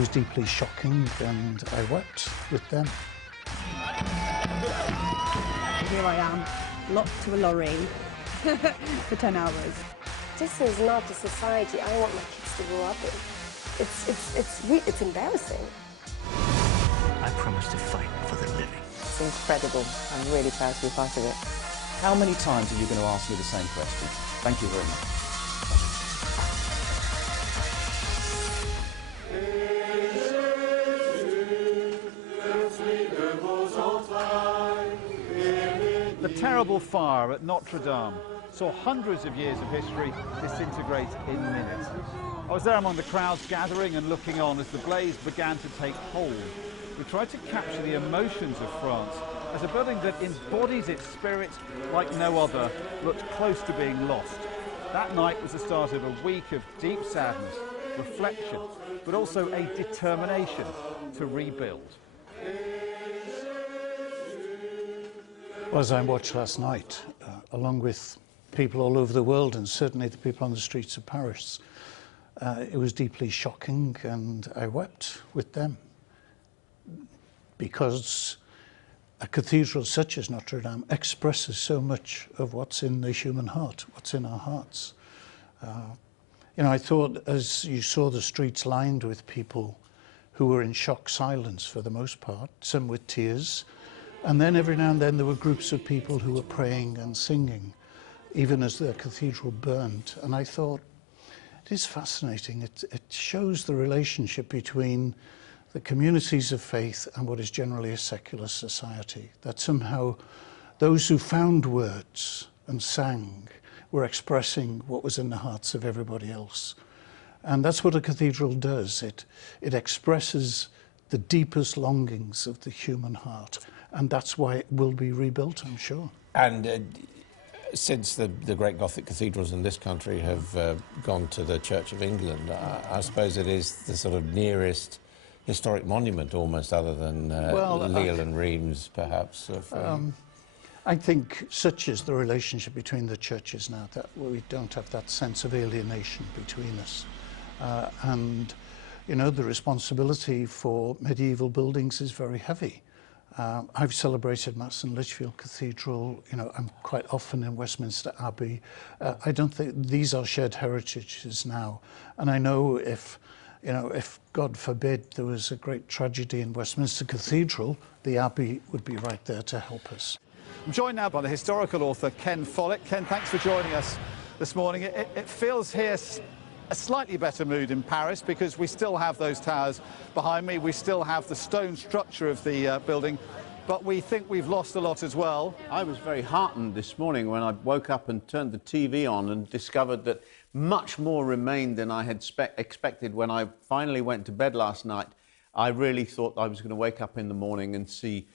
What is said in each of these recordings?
was deeply shocking, and I wept with them. Here I am, locked to a lorry for 10 hours. This is not the society I want my kids to grow up in. It's embarrassing. I promise to fight for the living. It's incredible. I'm really proud to be part of it. How many times are you going to ask me the same question? Thank you very much. The terrible fire at Notre-Dame saw hundreds of years of history disintegrate in minutes. I was there among the crowds gathering and looking on as the blaze began to take hold. We tried to capture the emotions of France as a building that embodies its spirit like no other looked close to being lost. That night was the start of a week of deep sadness, reflection, but also a determination to rebuild. Well, as I watched last night, along with people all over the world and certainly the people on the streets of Paris, it was deeply shocking, and I wept with them. Because a cathedral such as Notre-Dame expresses so much of what's in the human heart, what's in our hearts. You know, I thought as you saw the streets lined with people who were in shocked silence for the most part, some with tears, and then every now and then there were groups of people who were praying and singing, even as the cathedral burned. And I thought, it is fascinating. It shows the relationship between the communities of faith and what is generally a secular society, that somehow those who found words and sang were expressing what was in the hearts of everybody else. And that's what a cathedral does. It expresses the deepest longings of the human heart, and that's why it will be rebuilt, I'm sure. And since the great Gothic cathedrals in this country have gone to the Church of England, I suppose it is the sort of nearest historic monument, almost, other than Lille and Reims, perhaps. I think such is the relationship between the churches now, that we don't have that sense of alienation between us. And, you know, the responsibility for medieval buildings is very heavy. I've celebrated Mass in Lichfield Cathedral. You know, I'm quite often in Westminster Abbey. I don't think these are shared heritages now. And I know if God forbid there was a great tragedy in Westminster Cathedral, the Abbey would be right there to help us. I'm joined now by the historical author Ken Follett. Ken, thanks for joining us this morning. It feels here a slightly better mood in Paris because we still have those towers behind me. We still have the stone structure of the building, but we think we've lost a lot as well. I was very heartened this morning when I woke up and turned the TV on and discovered that much more remained than I had expected. When I finally went to bed last night, I really thought I was going to wake up in the morning and see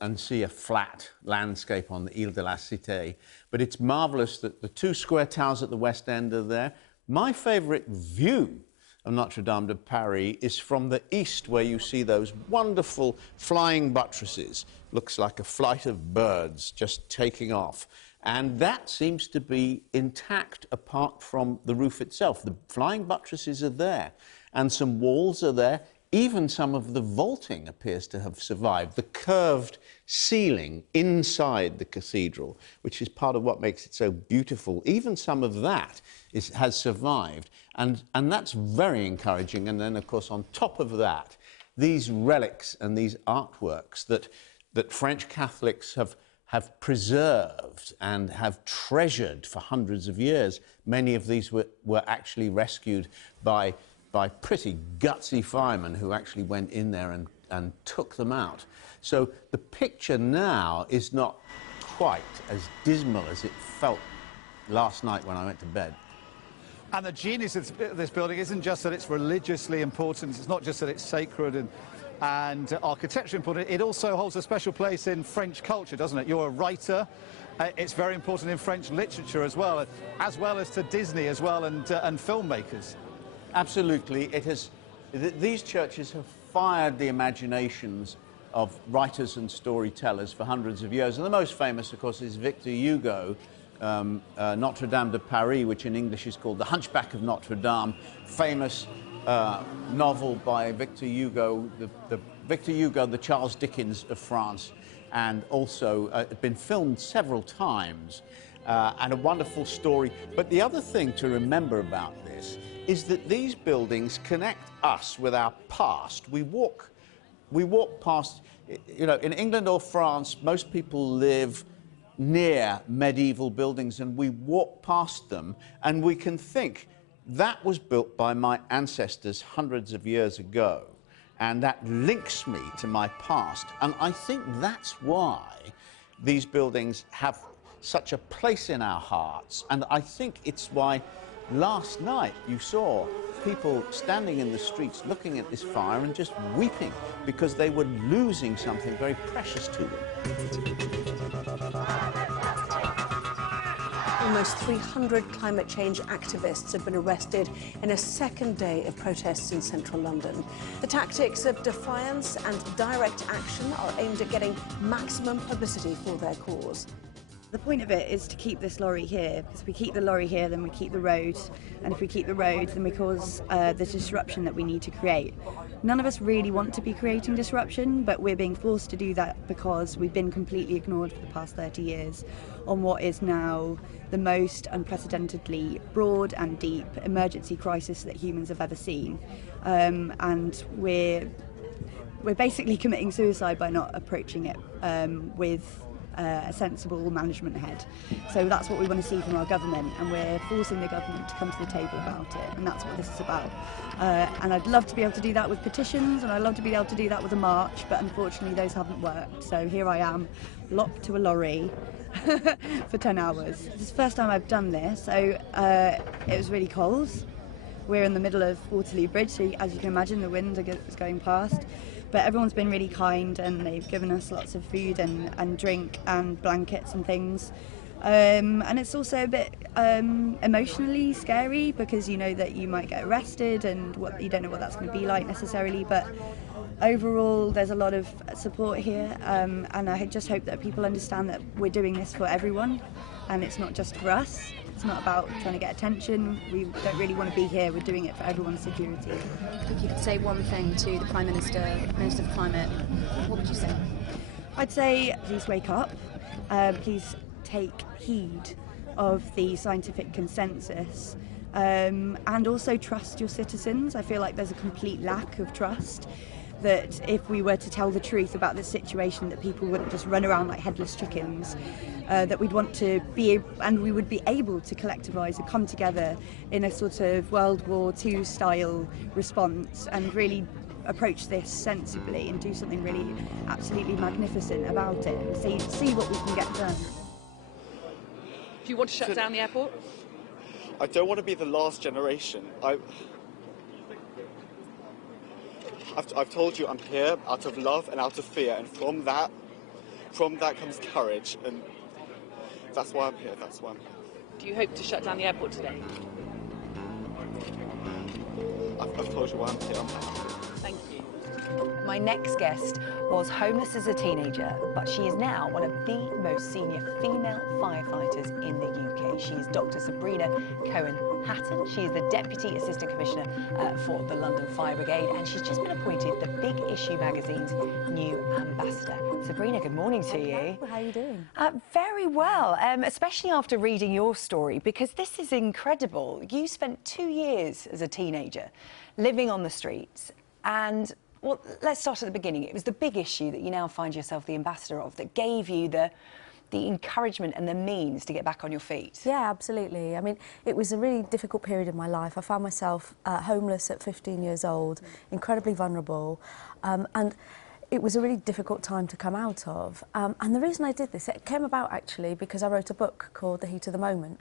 a flat landscape on the Ile de la Cité. But it's marvellous that the two square towers at the West End are there. My favourite view of Notre-Dame de Paris is from the east, where you see those wonderful flying buttresses. Looks like a flight of birds just taking off. And that seems to be intact apart from the roof itself. The flying buttresses are there, and some walls are there. Even some of the vaulting appears to have survived. The curved ceiling inside the cathedral, which is part of what makes it so beautiful, even some of that has survived. And that's very encouraging. And then, of course, on top of that, these relics and these artworks that French Catholics have preserved and have treasured for hundreds of years. Many of these were actually rescued by pretty gutsy firemen who actually went in there and took them out. So the picture now is not quite as dismal as it felt last night when I went to bed. And the genius of this building isn't just that it's religiously important, it's not just that it's sacred and architecturally important, it also holds a special place in French culture, doesn't it? You're a writer, it's very important in French literature as well as to Disney as well, and filmmakers. Absolutely. These churches have fired the imaginations of writers and storytellers for hundreds of years. And the most famous, of course, is Victor Hugo, Notre-Dame de Paris, which in English is called The Hunchback of Notre-Dame, famous novel by Victor Hugo, Victor Hugo, the Charles Dickens of France, and also been filmed several times, and a wonderful story. But the other thing to remember about this is that these buildings connect us with our past. We walk past, you know, in England or France, most people live near medieval buildings, and we walk past them and we can think, that was built by my ancestors hundreds of years ago, and that links me to my past. And I think that's why these buildings have such a place in our hearts, and I think it's why last night you saw people standing in the streets looking at this fire and just weeping because they were losing something very precious to them. Almost 300 climate change activists have been arrested in a second day of protests in central London. The tactics of defiance and direct action are aimed at getting maximum publicity for their cause. The point of it is to keep this lorry here, because if we keep the lorry here, then we keep the road, and if we keep the road, then we cause the disruption that we need to create. None of us really want to be creating disruption, but we're being forced to do that because we've been completely ignored for the past 30 years on what is now the most unprecedentedly broad and deep emergency crisis that humans have ever seen. And we're basically committing suicide by not approaching it with a sensible management head. So that's what we want to see from our government, and we're forcing the government to come to the table about it, and that's what this is about. And I'd love to be able to do that with petitions, and I'd love to be able to do that with a march, but unfortunately those haven't worked. So here I am, locked to a lorry for 10 hours. This is the first time I've done this, so it was really cold. We're in the middle of Waterloo Bridge, so as you can imagine the wind is going past. But everyone's been really kind, and they've given us lots of food and drink and blankets and things. And it's also a bit emotionally scary, because you know that you might get arrested and you don't know what that's going to be like necessarily. But overall, there's a lot of support here, and I just hope that people understand that we're doing this for everyone, and it's not just for us. It's not about trying to get attention. We don't really want to be here. We're doing it for everyone's security. If you could say one thing to the Prime Minister, Minister of Climate, what would you say? I'd say please wake up. Please take heed of the scientific consensus, and also trust your citizens. I feel like there's a complete lack of trust, that if we were to tell the truth about this situation, that people wouldn't just run around like headless chickens, that we'd want to be, and we would be able to collectivise and come together in a sort of World War II style response and really approach this sensibly and do something really absolutely magnificent about it and see what we can get done. Do you want to shut down the airport? I don't want to be the last generation. I've told you I'm here out of love and out of fear, and from that comes courage, and that's why I'm here, that's why I'm here. Do you hope to shut down the airport today? I've told you why I'm here, I'm happy. Thank you. My next guest was homeless as a teenager, but she is now one of the most senior female firefighters in the UK. She is Dr. Sabrina Cohen-Hatton. She is the Deputy Assistant Commissioner for the London Fire Brigade, and she's just been appointed the Big Issue magazine's new ambassador. Sabrina, good morning to you. How are you doing? Very well, especially after reading your story, because this is incredible. You spent 2 years as a teenager living on the streets, and well, let's start at the beginning. It was the big issue that you now find yourself the ambassador of that gave you the encouragement and the means to get back on your feet. Yeah, absolutely. I mean, it was a really difficult period in my life. I found myself homeless at 15 years old, incredibly vulnerable, and it was a really difficult time to come out of. And the reason I did this, it came about actually because I wrote a book called The Heat of the Moment.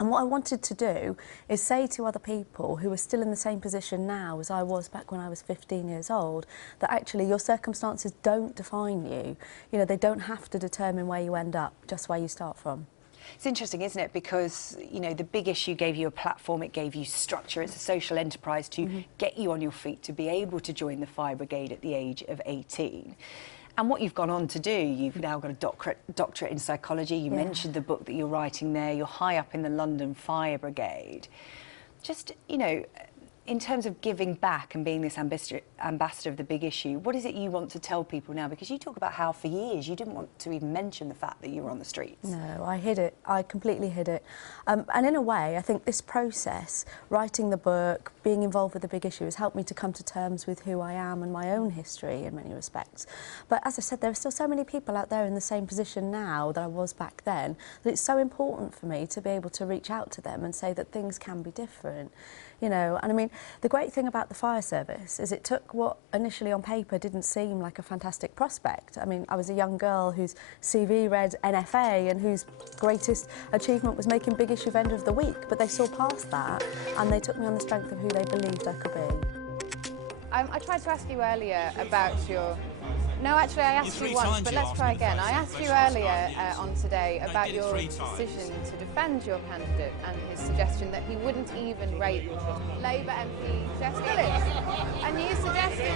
And what I wanted to do is say to other people who are still in the same position now as I was back when I was 15 years old, that actually your circumstances don't define you. You know, they don't have to determine where you end up, just where you start from. It's interesting, isn't it? Because, you know, the big issue gave you a platform, it gave you structure, it's a social enterprise to get you on your feet, to be able to join the fire brigade at the age of 18. And what you've gone on to do, you've now got a doctorate in psychology. You mentioned the book that you're writing there. You're high up in the London Fire Brigade. Just, you know, in terms of giving back and being this ambassador of the big issue, what is it you want to tell people now? Because you talk about how for years you didn't want to even mention the fact that you were on the streets. No, I hid it. I completely hid it. And in a way, I think this process, writing the book, being involved with the big issue, has helped me to come to terms with who I am and my own history in many respects. But as I said, there are still so many people out there in the same position now that I was back then, that it's so important for me to be able to reach out to them and say that things can be different. You know, and I mean, the great thing about the fire service is it took what initially on paper didn't seem like a fantastic prospect. I mean, I was a young girl whose CV read NFA and whose greatest achievement was making Big Issue Vendor of the Week, but they saw past that and they took me on the strength of who they believed I could be. I tried to ask you earlier about your... No, actually, I asked you once, but let's try again. I asked you earlier on today about your decision to defend your candidate and his suggestion that he wouldn't even rate Labour MP Jeff Phillips. And you suggested...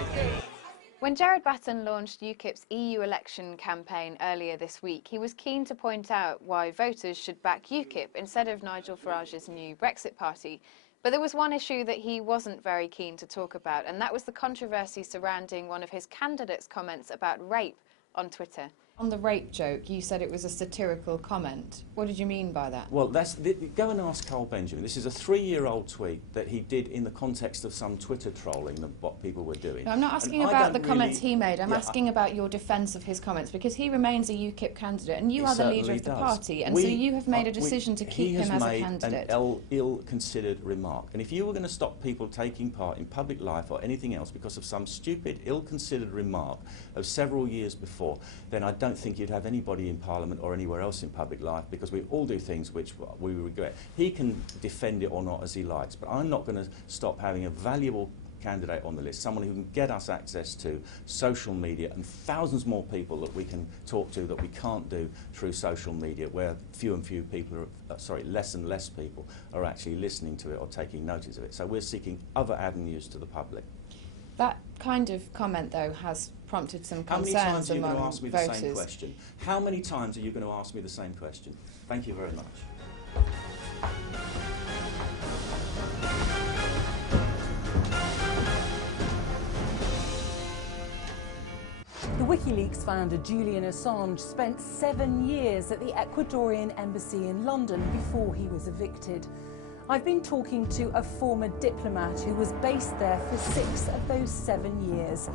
When Gerard Batten launched UKIP's EU election campaign earlier this week, he was keen to point out why voters should back UKIP instead of Nigel Farage's new Brexit party. But there was one issue that he wasn't very keen to talk about, and that was the controversy surrounding one of his candidates' comments about rape on Twitter. On the rape joke, you said it was a satirical comment. What did you mean by that? Well, go and ask Carl Benjamin. This is a 3-year-old tweet that he did in the context of some Twitter trolling of what people were doing. No, I'm not asking about the comments he made. I'm asking about your defence of his comments, because he remains a UKIP candidate and you are the leader of the party, and so you have made a decision to keep him as a candidate. He has made an ill-considered remark, and if you were going to stop people taking part in public life or anything else because of some stupid, ill-considered remark of several years before, then I don't think you'd have anybody in Parliament or anywhere else in public life, because we all do things which we regret. He can defend it or not as he likes, but I'm not going to stop having a valuable candidate on the list, someone who can get us access to social media and thousands more people that we can talk to that we can't do through social media, where few and few people are, less and less people are actually listening to it or taking notice of it. So we're seeking other avenues to the public. That kind of comment, though, has prompted some concerns among voters. How many times are you going to ask me the same question? How many times are you going to ask me the same question? Thank you very much. The WikiLeaks founder Julian Assange spent 7 years at the Ecuadorian embassy in London before he was evicted. I've been talking to a former diplomat who was based there for 6 of those 7 years.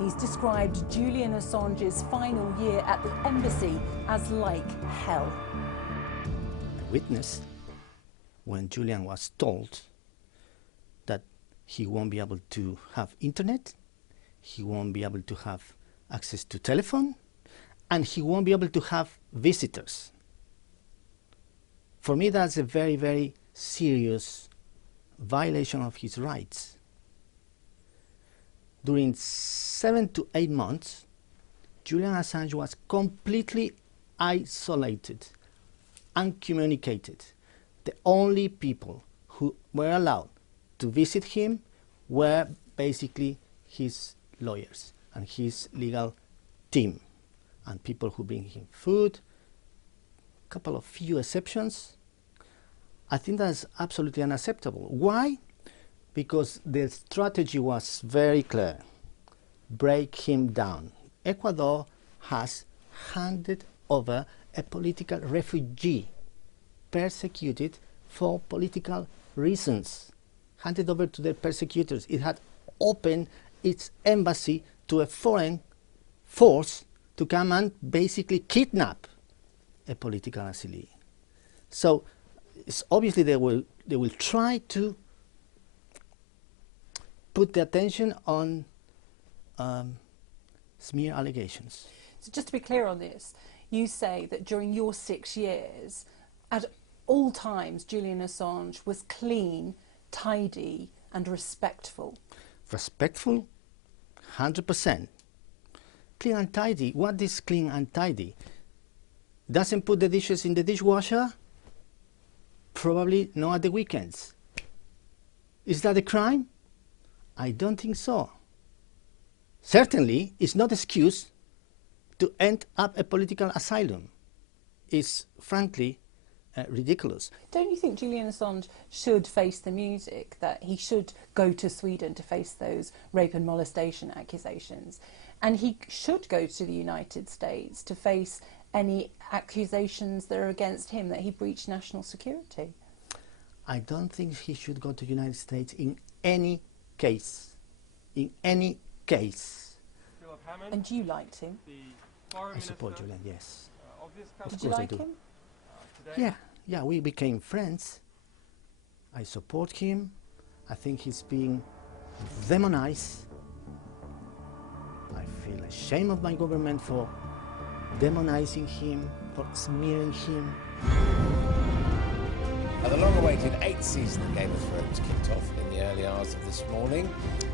He's described Julian Assange's final year at the embassy as like hell. I witnessed when Julian was told that he won't be able to have internet, he won't be able to have access to telephone, and he won't be able to have visitors. For me, that's a very, very serious violation of his rights. During 7 to 8 months, Julian Assange was completely isolated, uncommunicated. The only people who were allowed to visit him were basically his lawyers and his legal team, and people who bring him food, a couple of few exceptions. I think that's absolutely unacceptable. Why? Because the strategy was very clear. Break him down. Ecuador has handed over a political refugee, persecuted for political reasons, handed over to their persecutors. It had opened its embassy to a foreign force to come and basically kidnap a political asylee. So obviously they will try to put the attention on smear allegations. So just to be clear on this, you say that during your 6 years, at all times, Julian Assange was clean, tidy and respectful. Respectful, 100%. Clean and tidy. What is clean and tidy? Doesn't put the dishes in the dishwasher? Probably not at the weekends. Is that a crime? I don't think so. Certainly, it's not an excuse to end up a political asylum. It's frankly ridiculous. Don't you think Julian Assange should face the music, that he should go to Sweden to face those rape and molestation accusations? And he should go to the United States to face any accusations that are against him, that he breached national security? I don't think he should go to the United States in any case. In any case. And you liked him? I support Julian, yes. Did you like him? Yeah, we became friends. I support him. I think he's being demonized. I feel ashamed of my government for demonizing him, for smearing him. The long-awaited 8th season of Game of Thrones kicked off in the early hours of this morning.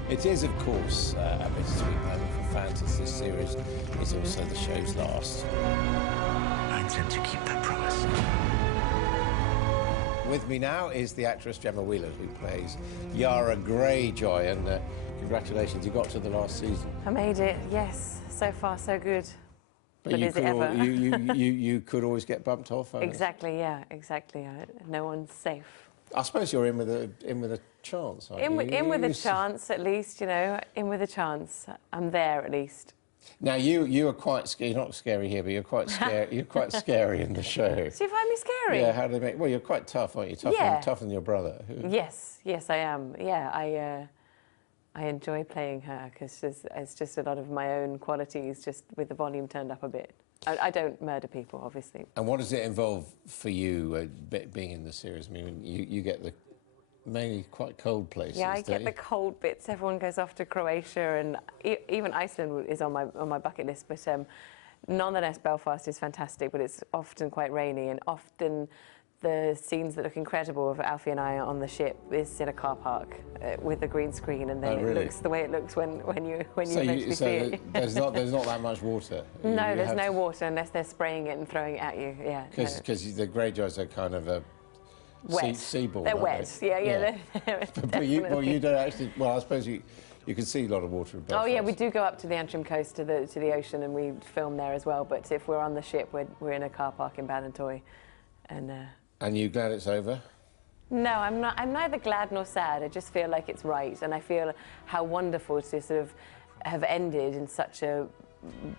It is, of course, a bittersweet moment for fans, as this series is also the show's last. I intend to keep that promise. With me now is the actress Gemma Wheeler, who plays Yara Greyjoy, and congratulations, you got to the last season. I made it, yes. So far, so good. But you is it ever? you could always get bumped off. Exactly, yeah, exactly. No one's safe. I suppose you're in with a chance, aren't you? In with a chance, at least, you know. In with a chance. I'm there, at least. Now you are quite scary. You're not scary here, but you're quite scary. You're quite scary in the show. So you find me scary? Yeah. How do they make? Well, you're quite tough, aren't you? Tougher than your brother. Yes, I am. Yeah, I enjoy playing her because it's just a lot of my own qualities, just with the volume turned up a bit. I don't murder people, obviously. And what does it involve for you being in the series? I mean, you get the mainly quite cold places. Yeah, I get the cold bits. Everyone goes off to Croatia, and even Iceland is on my bucket list. But nonetheless, Belfast is fantastic, but it's often quite rainy, and often the scenes that look incredible of Alfie and I on the ship is in a car park with a green screen, and then it looks the way it looks when you eventually see it. there's not that much water. No, there's no water unless they're spraying it and throwing it at you. Yeah. Because the Greyjoys are kind of a wet. Seaboard. They're wet. Yeah. But you don't actually. Well, I suppose you can see a lot of water in Belfast. Oh yeah, we do go up to the Antrim coast to the ocean, and we film there as well. But if we're on the ship, we're in a car park in Ballantoy, and. And you glad it's over? No, I'm not. I'm neither glad nor sad. I just feel like it's right, and I feel how wonderful to sort of have ended in such a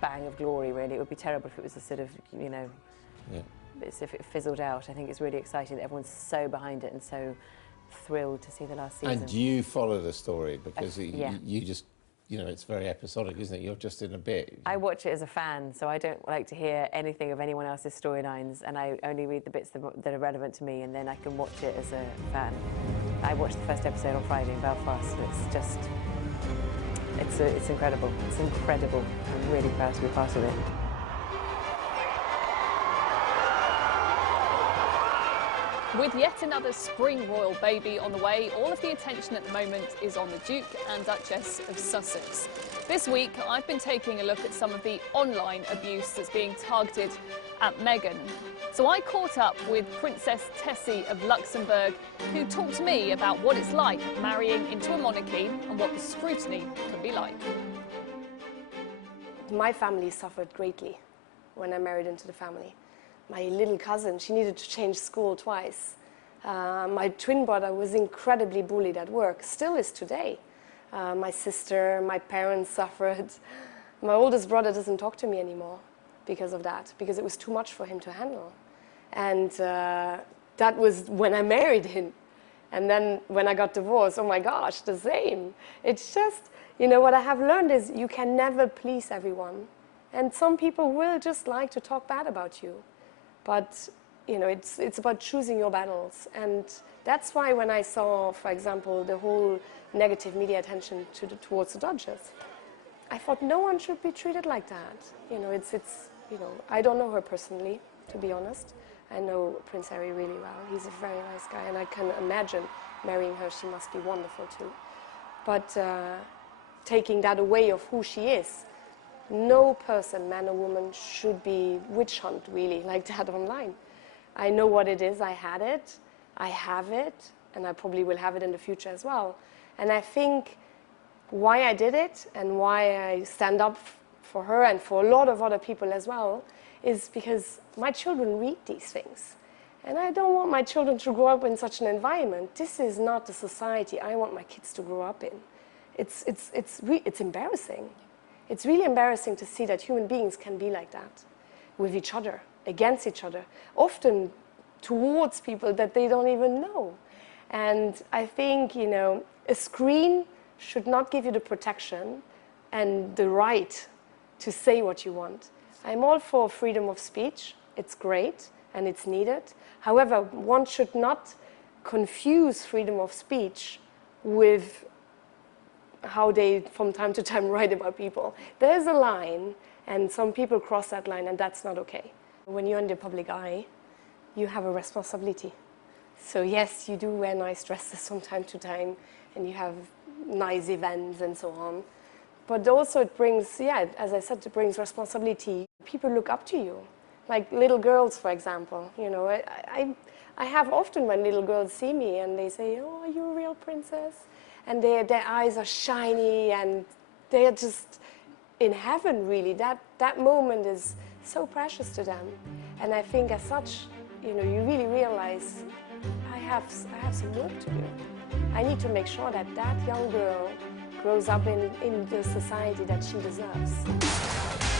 bang of glory. Really, it would be terrible if it was a sort of, you know, if it fizzled out. I think it's really exciting that everyone's so behind it and so thrilled to see the last season. And do you follow the story because you just. You know, it's very episodic, isn't it? You're just in a bit. I watch it as a fan, so I don't like to hear anything of anyone else's storylines, and I only read the bits that are relevant to me, and then I can watch it as a fan. I watched the first episode on Friday in Belfast, and it's just, it's incredible. It's incredible. I'm really proud to be part of it. With yet another spring royal baby on the way, all of the attention at the moment is on the Duke and Duchess of Sussex. This week, I've been taking a look at some of the online abuse that's being targeted at Meghan. So I caught up with Princess Tessie of Luxembourg, who talked to me about what it's like marrying into a monarchy and what the scrutiny can be like. My family suffered greatly when I married into the family. My little cousin, she needed to change school twice. My twin brother was incredibly bullied at work, still is today. My sister, my parents suffered. My oldest brother doesn't talk to me anymore because of that, because it was too much for him to handle. And that was when I married him. And then when I got divorced, oh my gosh, the same. It's just, you know, what I have learned is you can never please everyone. And some people will just like to talk bad about you. But, you know, it's about choosing your battles. And that's why when I saw, for example, the whole negative media attention towards the Duchess, I thought no one should be treated like that. You know, you know, I don't know her personally, to be honest. I know Prince Harry really well. He's a very nice guy, and I can imagine marrying her. She must be wonderful too. But taking that away of who she is, no person, man or woman, should be witch hunt, really, like that online. I know what it is. I had it. I have it. And I probably will have it in the future as well. And I think why I did it and why I stand up for her and for a lot of other people as well is because my children read these things. And I don't want my children to grow up in such an environment. This is not the society I want my kids to grow up in. It's embarrassing. It's really embarrassing to see that human beings can be like that, with each other, against each other, often towards people that they don't even know. And I think, you know, a screen should not give you the protection and the right to say what you want. I'm all for freedom of speech. It's great and it's needed. However, one should not confuse freedom of speech with how they, from time to time, write about people. There's a line, and some people cross that line, and that's not okay. When you're in the public eye, you have a responsibility. So yes, you do wear nice dresses from time to time, and you have nice events and so on. But also it brings, yeah, as I said, it brings responsibility. People look up to you. Like little girls, for example. You know, I have often when little girls see me and they say, "Oh, are you a real princess?" And their eyes are shiny and they're just in heaven, really. That moment is so precious to them. And I think as such, you know, you really realize I have some work to do. I need to make sure that that young girl grows up in the society that she deserves.